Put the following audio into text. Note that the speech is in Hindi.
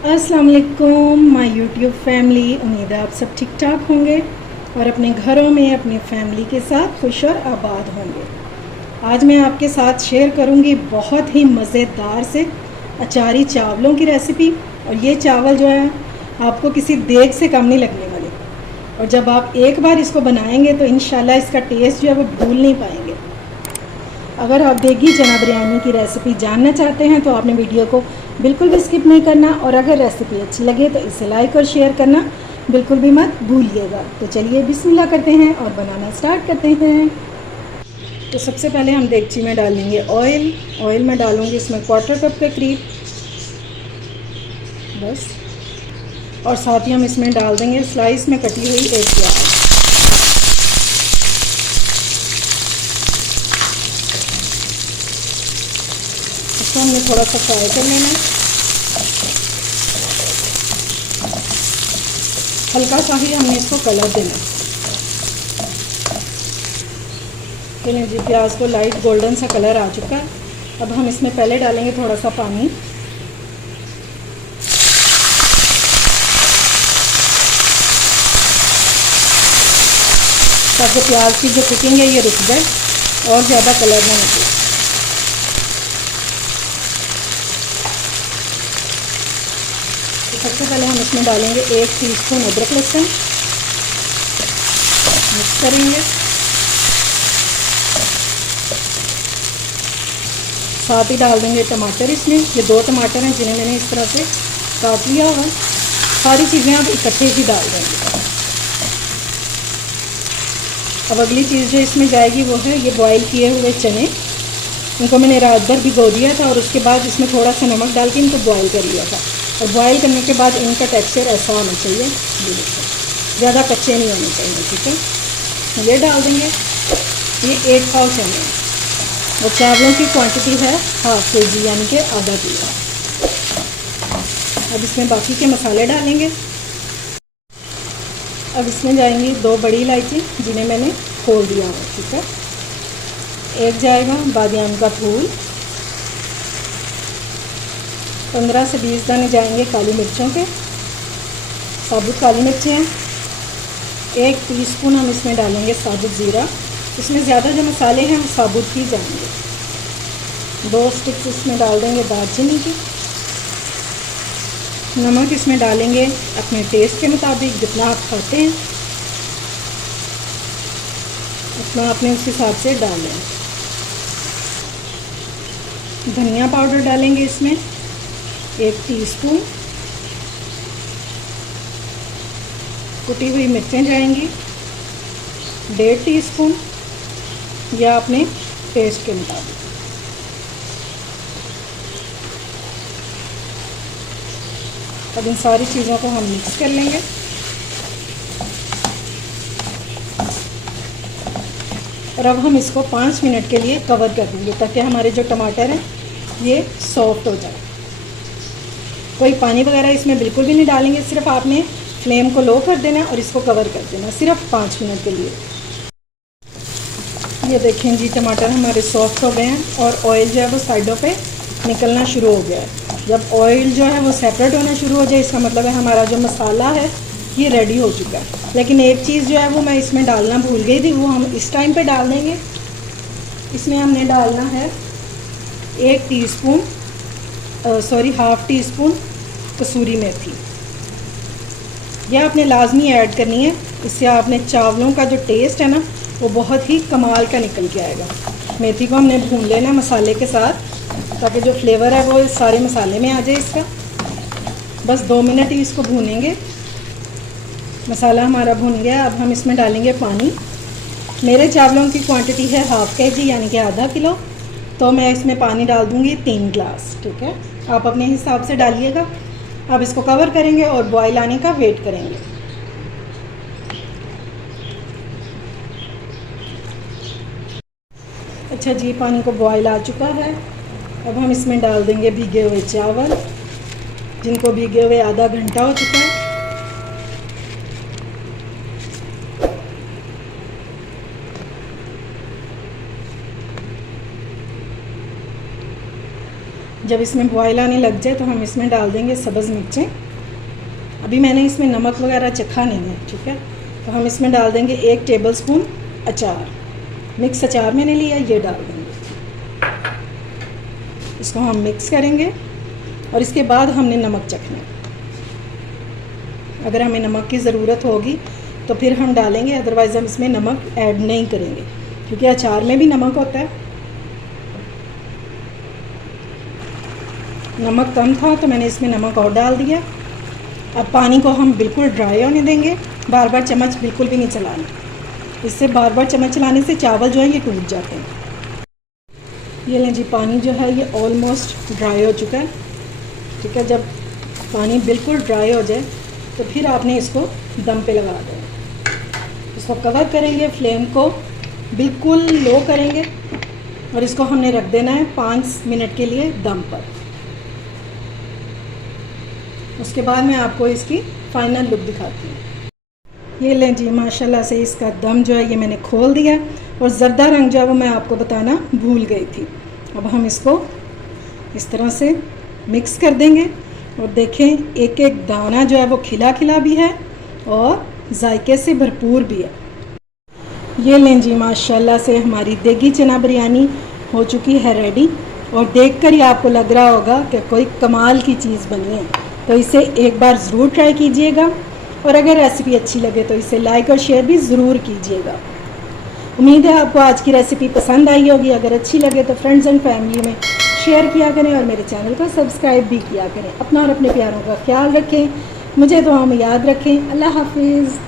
अस्सलाम वालेकुम माय यूट्यूब फैमिली। उम्मीद है आप सब ठीक ठाक होंगे और अपने घरों में अपनी फैमिली के साथ खुश और आबाद होंगे। आज मैं आपके साथ शेयर करूंगी बहुत ही मज़ेदार से अचारी चावलों की रेसिपी। और ये चावल जो है आपको किसी देग से कम नहीं लगने वाले। और जब आप एक बार इसको बनाएंगे तो इंशाल्लाह इसका टेस्ट जो है वो भूल नहीं पाएंगे। अगर आप देगी चना बिरयानी की रेसिपी जानना चाहते हैं तो आपने वीडियो को बिल्कुल भी स्किप नहीं करना, और अगर रेसिपी अच्छी लगे तो इसे लाइक और शेयर करना बिल्कुल भी मत भूलिएगा। तो चलिए बिस्मिल्लाह करते हैं और बनाना स्टार्ट करते हैं। तो सबसे पहले हम देगची में डालेंगे ऑयल। ऑयल में डालूंगी इसमें 1/4 कप के करीब बस। और साथ ही हम इसमें डाल देंगे स्लाइस में कटी हुई एक प्याज। इसको हमने थोड़ा सा फ्राई कर लेना है, हल्का सा ही हमने इसको कलर देना है। चलिए जी, प्याज को लाइट गोल्डन सा कलर आ चुका है। अब हम इसमें पहले डालेंगे थोड़ा सा पानी, ताकि प्याज की जो कुकिंग है ये रुक जाए और ज़्यादा कलर ना निकले। तो सबसे पहले हम इसमें डालेंगे 1 टीस्पून अदरक लहसुन, मिक्स करेंगे। साथ ही डाल देंगे टमाटर इसमें। ये 2 टमाटर हैं जिन्हें मैंने इस तरह से काट लिया हुआ। सारी चीज़ें अब इकट्ठे ही डाल देंगे। अब अगली चीज़ जो इसमें जाएगी वो है ये बॉईल किए हुए चने। इनको मैंने रात भर भिगो दिया था और उसके बाद इसमें थोड़ा सा नमक डाल के इनको बॉईल कर लिया था। और बॉईल करने के बाद इनका टेक्सचर ऐसा होना चाहिए, ये देखो, ज़्यादा कच्चे नहीं होने चाहिए। ठीक है, ये डाल देंगे। ये 1 पाव चने हैं और चावलों की क्वांटिटी है 1/2 kg यानी कि आधा किलो। अब इसमें बाकी के मसाले डालेंगे। अब इसमें जाएंगी 2 बड़ी इलायची जिन्हें मैंने खोल दिया है। ठीक है, एक जाएगा बादियान का फूल, 15 से 20 दाने जाएंगे काली मिर्चों के, साबुत काली मिर्चें हैं। 1 टीस्पून हम इसमें डालेंगे साबुत ज़ीरा। इसमें ज़्यादा जो मसाले हैं वो साबुत ही जाएंगे। 2 स्टिक्स इसमें डाल देंगे दालचीनी की। नमक इसमें डालेंगे अपने टेस्ट के मुताबिक, जितना आप खाते हैं उतना आपने उस हिसाब से डालें। धनिया पाउडर डालेंगे इसमें 1 टीस्पून। कुटी हुई मिर्चें जाएंगी 1.5 टीस्पून, या अपने टेस्ट के मुताबिक। अब इन सारी चीज़ों को हम मिक्स कर लेंगे। और अब हम इसको 5 मिनट के लिए कवर कर देंगे ताकि हमारे जो टमाटर हैं ये सॉफ्ट हो जाए। कोई पानी वगैरह इसमें बिल्कुल भी नहीं डालेंगे, सिर्फ आपने फ्लेम को लो कर देना और इसको कवर कर देना सिर्फ 5 मिनट के लिए। ये देखें जी, टमाटर हमारे सॉफ्ट हो गए हैं और ऑयल जो है वो साइडों पे निकलना शुरू हो गया है। जब ऑयल जो है वो सेपरेट होना शुरू हो जाए इसका मतलब है हमारा जो मसाला है ये रेडी हो चुका है। लेकिन एक चीज़ जो है वो मैं इसमें डालना भूल गई थी, वो हम इस टाइम पे डाल देंगे। इसमें हमने डालना है 1 टीस्पून 1/2 टीस्पून कसूरी मेथी। यह आपने लाजमी ऐड करनी है, इससे आपने चावलों का जो टेस्ट है ना वो बहुत ही कमाल का निकल के आएगा। मेथी को हमने भून लेना मसाले के साथ ताकि जो फ्लेवर है वो सारे मसाले में आ जाए इसका। बस 2 मिनट ही इसको भूनेंगे। मसाला हमारा भून गया। अब हम इसमें डालेंगे पानी। मेरे चावलों की क्वांटिटी है 1/2 kg यानी कि आधा किलो, तो मैं इसमें पानी डाल दूँगी 3 गिलास। ठीक है, आप अपने हिसाब से डालिएगा। अब इसको कवर करेंगे और बॉयल आने का वेट करेंगे। अच्छा जी, पानी को बॉयल आ चुका है। अब हम इसमें डाल देंगे भीगे हुए चावल, जिनको भीगे हुए आधा घंटा हो चुका है। जब इसमें बॉयल आने लग जाए तो हम इसमें डाल देंगे सब्ज़ मिर्चें। अभी मैंने इसमें नमक वगैरह चखा नहीं है, ठीक है। तो हम इसमें डाल देंगे 1 टेबलस्पून अचार, मिक्स अचार मैंने लिया, ये डाल देंगे। इसको हम मिक्स करेंगे और इसके बाद हमने नमक चखना है। अगर हमें नमक की ज़रूरत होगी तो फिर हम डालेंगे, अदरवाइज़ हम इसमें नमक ऐड नहीं करेंगे क्योंकि अचार में भी नमक होता है। नमक कम था तो मैंने इसमें नमक और डाल दिया। अब पानी को हम बिल्कुल ड्राई होने देंगे, बार बार चम्मच बिल्कुल भी नहीं चलाना। इससे बार बार चम्मच चलाने से चावल जो है ये टूट जाते हैं। ये लें जी, पानी जो है ये ऑलमोस्ट ड्राई हो चुका है, ठीक है। जब पानी बिल्कुल ड्राई हो जाए तो फिर आपने इसको दम पे लगा देना। इसको कवर करेंगे, फ्लेम को बिल्कुल लो करेंगे और इसको हमने रख देना है 5 मिनट के लिए दम पर। उसके बाद मैं आपको इसकी फ़ाइनल लुक दिखाती हूँ। ये लें जी, माशाल्लाह से इसका दम जो है ये मैंने खोल दिया और ज़र्दा रंग जो है वो मैं आपको बताना भूल गई थी। अब हम इसको इस तरह से मिक्स कर देंगे और देखें एक एक दाना जो है वो खिला खिला भी है और जायके से भरपूर भी है। ये लें जी, माशाल्लाह से हमारी देगी चना बिरयानी हो चुकी है रेडी और देखकर ही आपको लग रहा होगा कि कोई कमाल की चीज़ बनी है। तो इसे एक बार ज़रूर ट्राई कीजिएगा और अगर रेसिपी अच्छी लगे तो इसे लाइक और शेयर भी ज़रूर कीजिएगा। उम्मीद है आपको आज की रेसिपी पसंद आई होगी। अगर अच्छी लगे तो फ्रेंड्स एंड फैमिली में शेयर किया करें और मेरे चैनल को सब्सक्राइब भी किया करें। अपना और अपने प्यारों का ख्याल रखें, मुझे दुआ में याद रखें। अल्लाह हाफिज़।